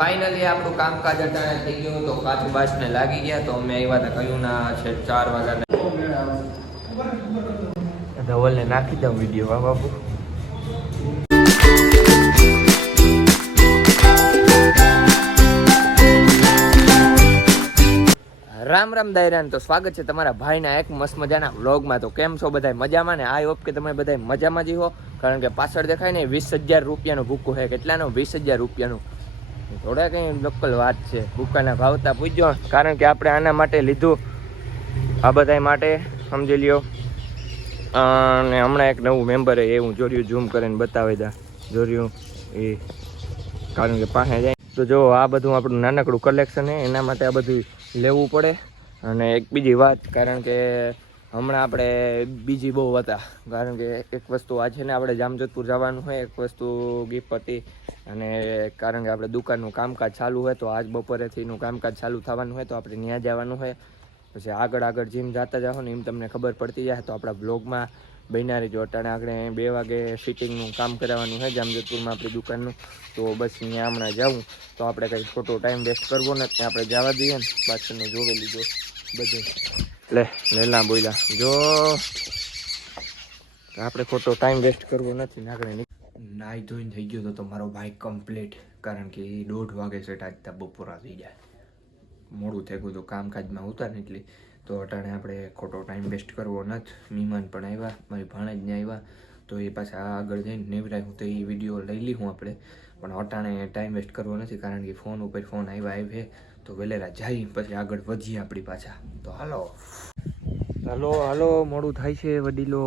Finally આપણું કામકાજ અટાણે થઈ ગયું તો કાચું બાસને લાગી ગયા તો અમે આવ્યા હતા કહ્યું ના છે 4 વાગ્યા ધવલને નાખી દઉં વિડીયો હા બાપુ રામ રામ દાયરાન તો સ્વાગત છે તમારા ભાઈના એક મસ્ત મજાના વ્લોગમાં. તો કેમ છો બધા મજામાં ને? આઈ હોપ કે તમે બધા મજામાં જ હો, કારણ કે પાછળ દેખાય ને 20,000 રૂપિયાનું ભૂકું છે. કેટલાનો? 20,000 રૂપિયાનું. થોડા કંઈ લોકલ વાત છે. ભૂકાના ભાવતા પૂછજો, કારણ કે આપણે આના માટે લીધું, આ બધા માટે સમજી લ્યો. અને હમણાં એક નવું મેમ્બરે એ હું જોર્યું ઝૂમ કરીને બતાવી દા જોર્યું એ, કારણ કે પાસે જાય તો જો આ બધું આપણું નાનકડું કલેક્શન છે, એના માટે આ બધું લેવું પડે. અને એક બીજી વાત, કારણ કે હમણાં આપણે બીજી બહુ હતા, કારણ કે એક વસ્તુ આ છે ને આપણે જામજોધપુર જવાનું હોય, એક વસ્તુ ગિફ્ટ હતી. અને કારણ કે આપણે દુકાનનું કામકાજ ચાલુ હોય તો આજ બપોરેથીનું કામકાજ ચાલુ થવાનું હોય તો આપણે ત્યાં જવાનું હોય. પછી આગળ જીમ જતા જાઓ ને એમ તમને ખબર પડતી જાય તો આપણા બ્લોગમાં બન્યા રહીજો. અટાણે આપણે 2 વાગે ફિટિંગનું કામ કરાવવાનું હોય જામજોધપુરમાં આપણી દુકાનનું. તો બસ અહીંયા હમણાં જાઉં તો આપણે કંઈ ખોટો ટાઈમ વેસ્ટ કરવો નથી, આપણે જવા દઈએ ને. પાછળનું જોવે લીધો બધું લેલા બોલ્યા જો આપણે ખોટો ટાઈમ વેસ્ટ કરવો નથી ને આપણે નાહી ધોઈને થઈ ગયો તો મારો ભાઈ કમ્પ્લીટ, કારણ કે 1:30 વાગે સેટ આજતા બપોરા થઈ જાય, મોડું થઈ ગયું તો કામકાજમાં ઉતાર ને એટલે. તો અટાણે આપણે ખોટો ટાઈમ વેસ્ટ કરવો નથી. મહેમાન પણ આવ્યા, મારી ભાણેજને આવ્યા, તો એ પાછા આગળ જઈને નેવરાય હું તો એ વિડીયો લઈ લઈ હું આપણે. પણ અટાણે ટાઈમ વેસ્ટ કરવો નથી, કારણ કે ફોન ઉપર ફોન આવ્યા તો વેલેરા જાય પછી આગળ વધીએ આપણી પાછા. તો હાલો મોડું થાય છે વડીલો.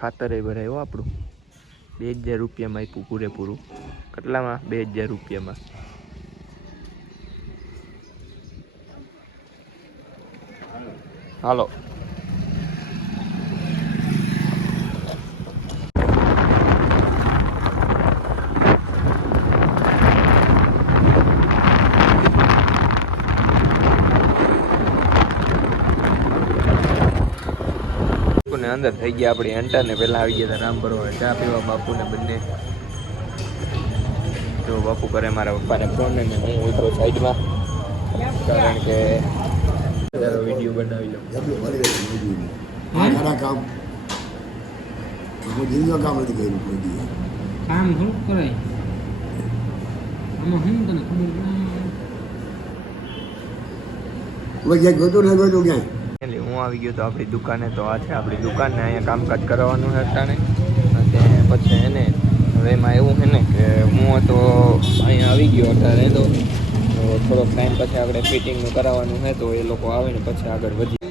ખાતરે ભરાય આપણું 2,000 રૂપિયામાં આપ્યું પૂરેપૂરું. કેટલામાં? 2,000 રૂપિયામાં. હાલો અંદર થઈ ગયા આપણી એન્ટર ને પહેલા આવી ગયા હતા રામ ભરવા ચા પીવા બાપુને બંને. જો બાપુ કરે મારા પપ્પાને ફોન ને હું ઉતરો સાઈડમાં, કારણ કે વિડીયો બનાવી લઉં. કામ થોડુંક કરાય આમાં હું તને ખબર હું આવી ગયો તો આપણી દુકાને. તો આ છે આપણી દુકાનને, અહીંયા કામકાજ કરવાનું છે અટાણે. અને પછી એને હવે એમાં એવું છે ને કે હું તો અહીંયા આવી ગયો અટાણે, તો થોડોક ટાઈમ પછી આપણે ફિટિંગનું કરાવવાનું છે, તો એ લોકો આવે ને પછી આગળ વધીએ.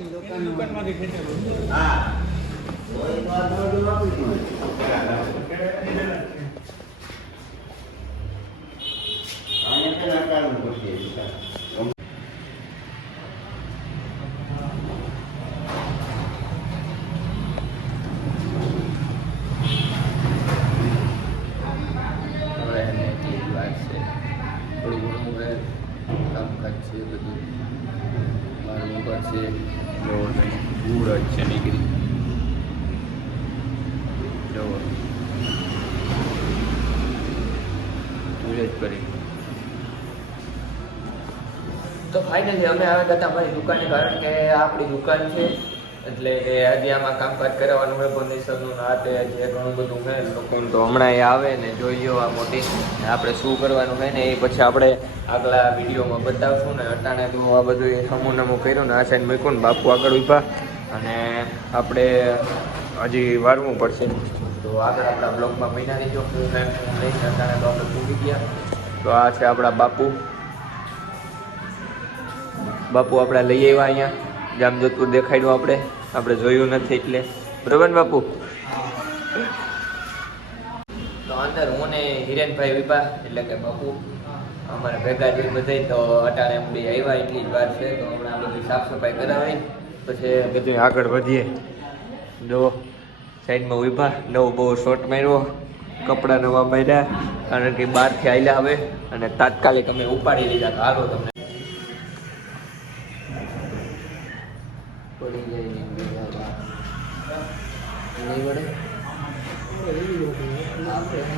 કામકાજ છે બધું મારું ઉપર છે. ગુડ જ છે નીકળી જવો જ કરી. તો ફાઇનલી અમે આવ્યા હતા અમારી દુકાને, કારણ કે આપણી દુકાન છે એટલે આજે આમાં કામકાજ કરાવવાનું હોય ફર્નિચરનું નાતે જે ઘણું બધું છે લોકોનું. તો હમણાં એ આવે ને જોઈ લો આ મોટી આપણે શું કરવાનું હોય ને એ પછી આપણે આગલા વિડીયોમાં બતાવશું ને. અટાણે તો આ બધું એ સમૂહ કર્યું ને આ સાઈડ મૂક્યું ને બાપુ આગળ ઊભા, અને આપણે હજી વારવું પડશે. તો આગળ આપણા બ્લોગમાં મહિના રહીજો. લઈને અટાણે તો આપણે ભૂલી ગયા. તો આ છે આપણા બાપુ આપણે લઈ આવ્યા અહીંયા જામજોધપુર દેખાડ્યું આપણે જોયું નથી એટલે, બરોબર ને બાપુ? તો અંદર હું ને હિરેનભાઈ વિભા એટલે કે બાપુ અમારે ભેગા જે બધા, તો અટાણે એમ બે આવ્યા એટલી જ વાર છે. તો હમણાં બધી સાફ સફાઈ કરાવી પછી બધું આગળ વધીએ. જો સાઈડમાં વિભા નવો બહુ શોર્ટ માર્યો, કપડાં નવા માર્યા, કારણ કે બહારથી આવેલા હવે અને તાત્કાલિક અમે ઉપાડી લીધા. હાલો તમને પડી જાય નહીં વડે આપણે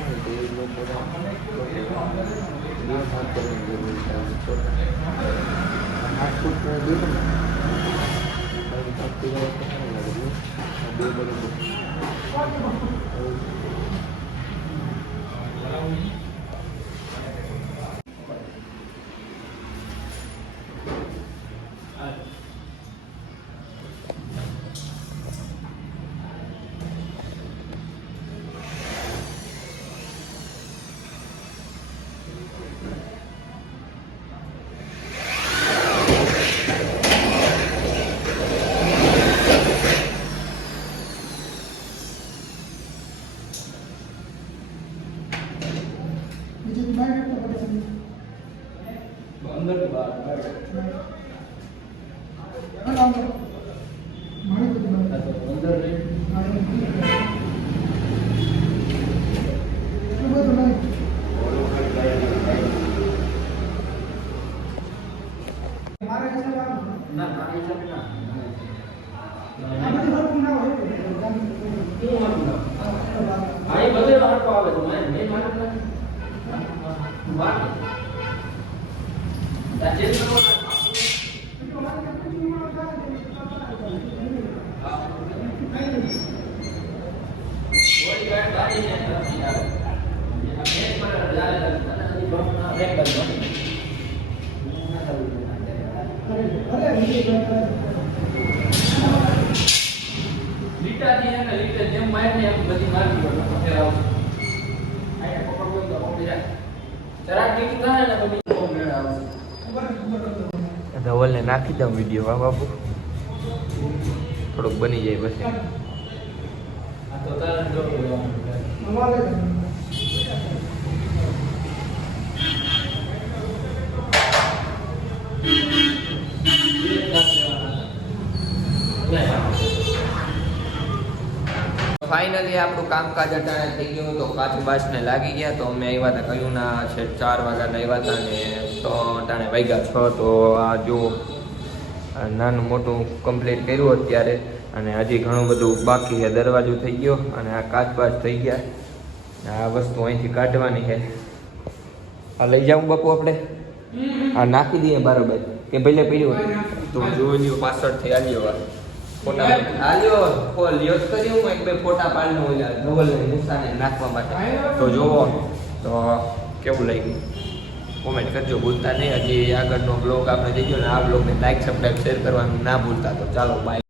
અંદર કે બહાર અંદર ધવલને નાખી દઉં વિડીયો આ બાપુ થોડુંક બની જાય પછી ફાઇનલી આપણું કામકાજ અટાણે થઈ ગયું તો કાચ બાચને લાગી ગયા તો અમે આવ્યા હતા કહ્યું ના છે 4 વાગ્યાના આવ્યા હતા ને તો અટાણે વાગ્યા 6 તો આ જો નાનું મોટું કમ્પ્લીટ કર્યું અત્યારે અને હજી ઘણું બધું બાકી છે દરવાજો થઈ ગયો અને આ કાચ બાચ થઈ ગયા આ વસ્તુ અહીંથી કાઢવાની છે આ લઈ જાઉં બાપુ આપણે આ નાખી દઈએ બરાબર કે ભલે પડ્યું તો જોઈ લ્યો પાછળથી આલ્યો ફોટા આલ્યો લ્યો કર્યું હું 1-2 ફોટા પાડીને ઓલા ધવલને મુસાને નાખવા માટે તો જોવો તો કેવું લાગ્યું કોમેન્ટ કરજો ભૂલતા નહીં હજી આગળનો બ્લોગ આપણે જઈજો ને આ બ્લોગને લાઈક સબસ્ક્રાઈબ શેર કરવાનું ના ભૂલતા તો ચાલો બાય